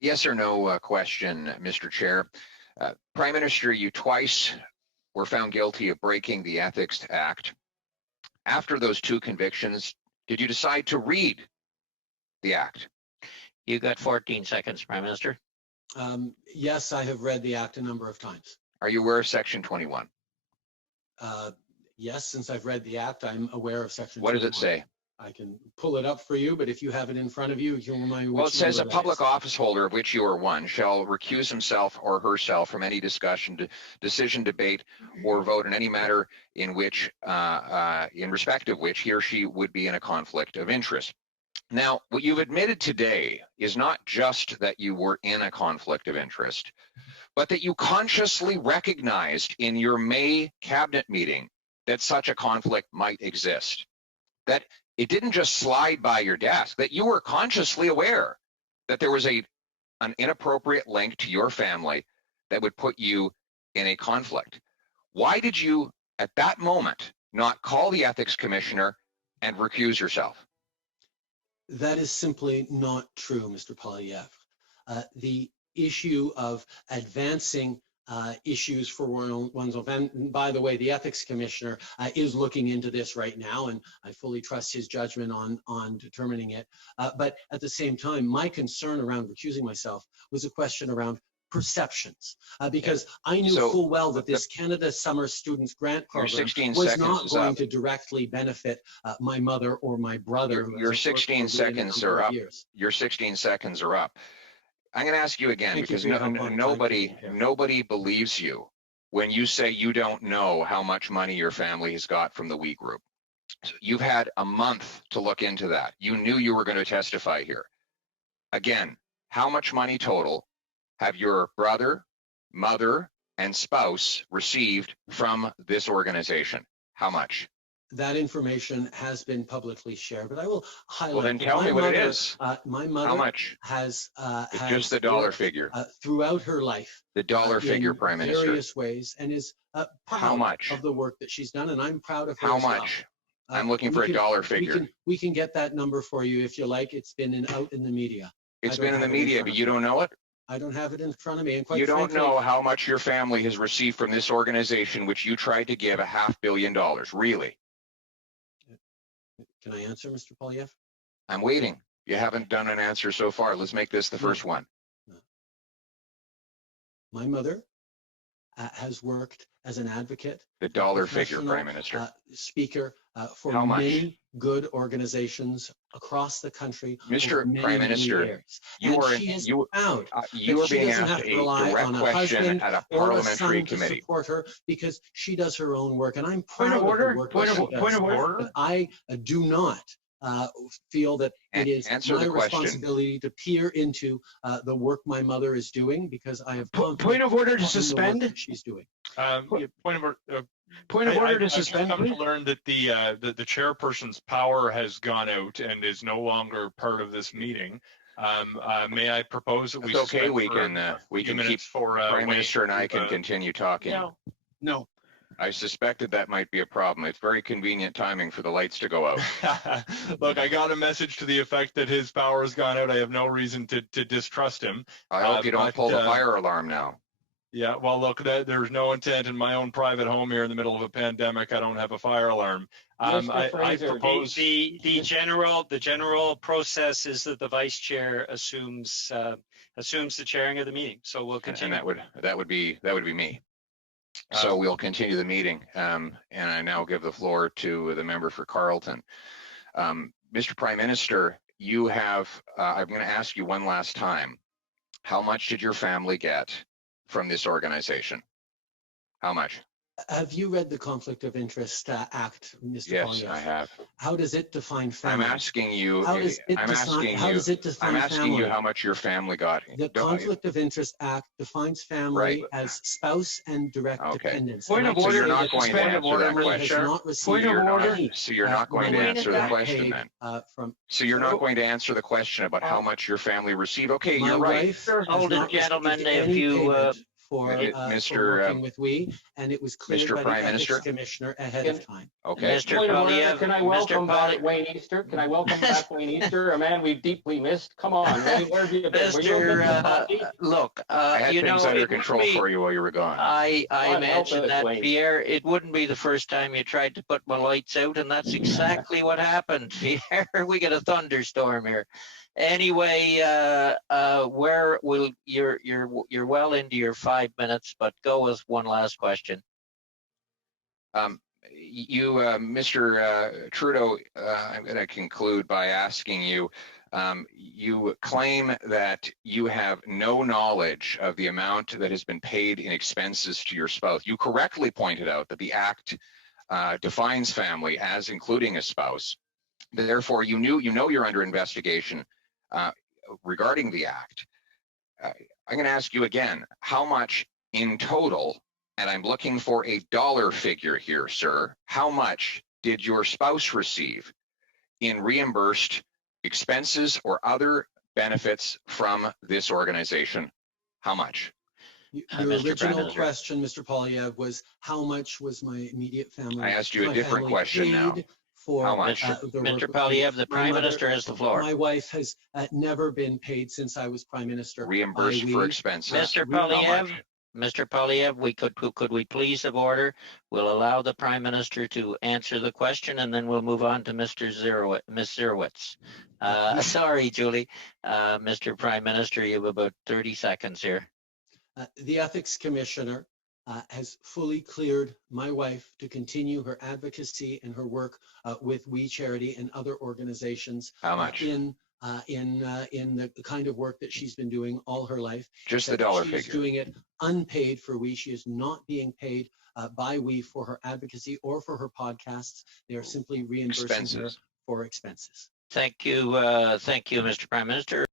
Yes or no question, Mr. Chair. Prime Minister, you twice were found guilty of breaking the Ethics Act. After those two convictions, did you decide to read the Act? You got 14 seconds, Prime Minister. Yes, I have read the Act a number of times. Are you aware of Section 21? Yes, since I've read the Act, I'm aware of Section 21. What does it say? I can pull it up for you, but if you have it in front of you, you can remind me. Well, it says a public office holder, of which you are one, shall recuse himself or herself from any discussion, decision, debate, or vote in any matter in which, in respect of which he or she would be in a conflict of interest. Now, what you've admitted today is not just that you were in a conflict of interest, but that you consciously recognized in your May cabinet meeting that such a conflict might exist. That it didn't just slide by your desk, that you were consciously aware that there was an inappropriate link to your family that would put you in a conflict. Why did you, at that moment, not call the ethics commissioner and recuse yourself? That is simply not true, Mr. Poilievre. The issue of advancing issues for one's own, and by the way, the ethics commissioner is looking into this right now, and I fully trust his judgment on determining it. But at the same time, my concern around recusing myself was a question around perceptions, because I knew full well that this Canada Summer Students Grant Program was not going to directly benefit my mother or my brother. Your 16 seconds are up. Your 16 seconds are up. I'm going to ask you again, because nobody believes you when you say you don't know how much money your family has got from the We Group. So you've had a month to look into that. You knew you were going to testify here. Again, how much money total have your brother, mother, and spouse received from this organization? How much? That information has been publicly shared, but I will highlight. Well, then tell me what it is. My mother how much? has just the dollar figure throughout her life. The dollar figure, Prime Minister. Various ways, and is proud of the work that she's done, and I'm proud of her. How much? I'm looking for a dollar figure. We can get that number for you if you like. It's been out in the media. It's been in the media, but you don't know it? I don't have it in front of me. And quite you don't frankly, know how much your family has received from this organization, which you tried to give $500 million, really? Can I answer, Mr. Poilievre? I'm waiting. You haven't done an answer so far. Let's make this the first one. My mother has worked as an advocate. The dollar figure, Prime Minister. Speaker for many good organizations across the country. Mr. Prime Minister, you are being asked a direct question at a parliamentary committee. Support her because she does her own work, and I'm proud of the work that she does. Point of order. I do not feel that it is my responsibility to peer into the work my mother is doing, because I have point of order to suspend. She's doing. Point of order to suspend. I've come to learn that the chairperson's power has gone out and is no longer part of this meeting. May I propose that we? It's okay. We can keep. Prime Minister and I can continue talking. No. I suspected that might be a problem. It's very convenient timing for the lights to go out. Look, I got a message to the effect that his power has gone out. I have no reason to distrust him. I hope you don't pull the fire alarm now. Yeah, well, look, there's no intent in my own private home here in the middle of a pandemic. I don't have a fire alarm. I propose the general process is that the vice chair assumes the chairing of the meeting. So we'll continue. And that would be me. So we'll continue the meeting, and I now give the floor to the member for Carleton. Mr. Prime Minister, you have, I'm going to ask you one last time, how much did your family get from this organization? How much? Have you read the Conflict of Interest Act, Mr. Yes, Poilievre? I have. How does it define family? I'm asking you. How does it define I'm asking you how much your family got. The Conflict of Interest Act defines family as spouse and direct dependents. Point of order. So you're not going to answer that question. Point of order. So you're not going to answer the question then. So you're not going to answer the question about how much your family received. Okay, you're right. Hold it, gentlemen. If you for Mr. working with we, and it was cleared Mr. by Prime the ethics Minister? commissioner ahead of time. Okay. Mr. Point of order, Poilievre, can I welcome back Wayne Easter? Can I welcome back Wayne Easter, a man we've deeply missed? Come on, Wayne, where have you been? Were you a bit of a puppy? Look, I had you things know, under it control wouldn't be, for you while you were gone. I God help mentioned us, that, Wayne. Pierre, it wouldn't be the first time you tried to put my lights out, and that's exactly what happened, Pierre. We got a thunderstorm here. Anyway, where will you're well into your 5 minutes, but go with one last question. Mr. Trudeau, I'm going to conclude by asking you, you claim that you have no knowledge of the amount that has been paid in expenses to your spouse. You correctly pointed out that the Act defines family as including a spouse. Therefore, you know you're under investigation regarding the Act. I'm going to ask you again, how much in total, and I'm looking for a dollar figure here, sir, how much did your spouse receive in reimbursed expenses or other benefits from this organization? How much? Your Mr. Prime original Minister. question, Mr. Poilievre, was how much was my immediate family? I asked you a my different family question now. paid for How much? the work Mr. with Poilievre, the my Prime mother- Minister has the floor. My wife has never been paid since I was Prime Minister. Reimbursed by for we. expenses. Mr. How Poilievre, much? Mr. Poilievre, could we please have order? We'll allow the Prime Minister to answer the question, and then we'll move on to Ms. Zerowitz. Sorry, Julie. Mr. Prime Minister, you have about 30 seconds here. The ethics commissioner has fully cleared my wife to continue her advocacy and her work with WeCharity and other organizations. How much? In the kind of work that she's been doing all her life. Just the dollar She's figure. doing it unpaid for we. She is not being paid by we for her advocacy or for her podcasts. They are simply reimbursing her Expenses. for expenses. Thank you, Mr. Prime Minister.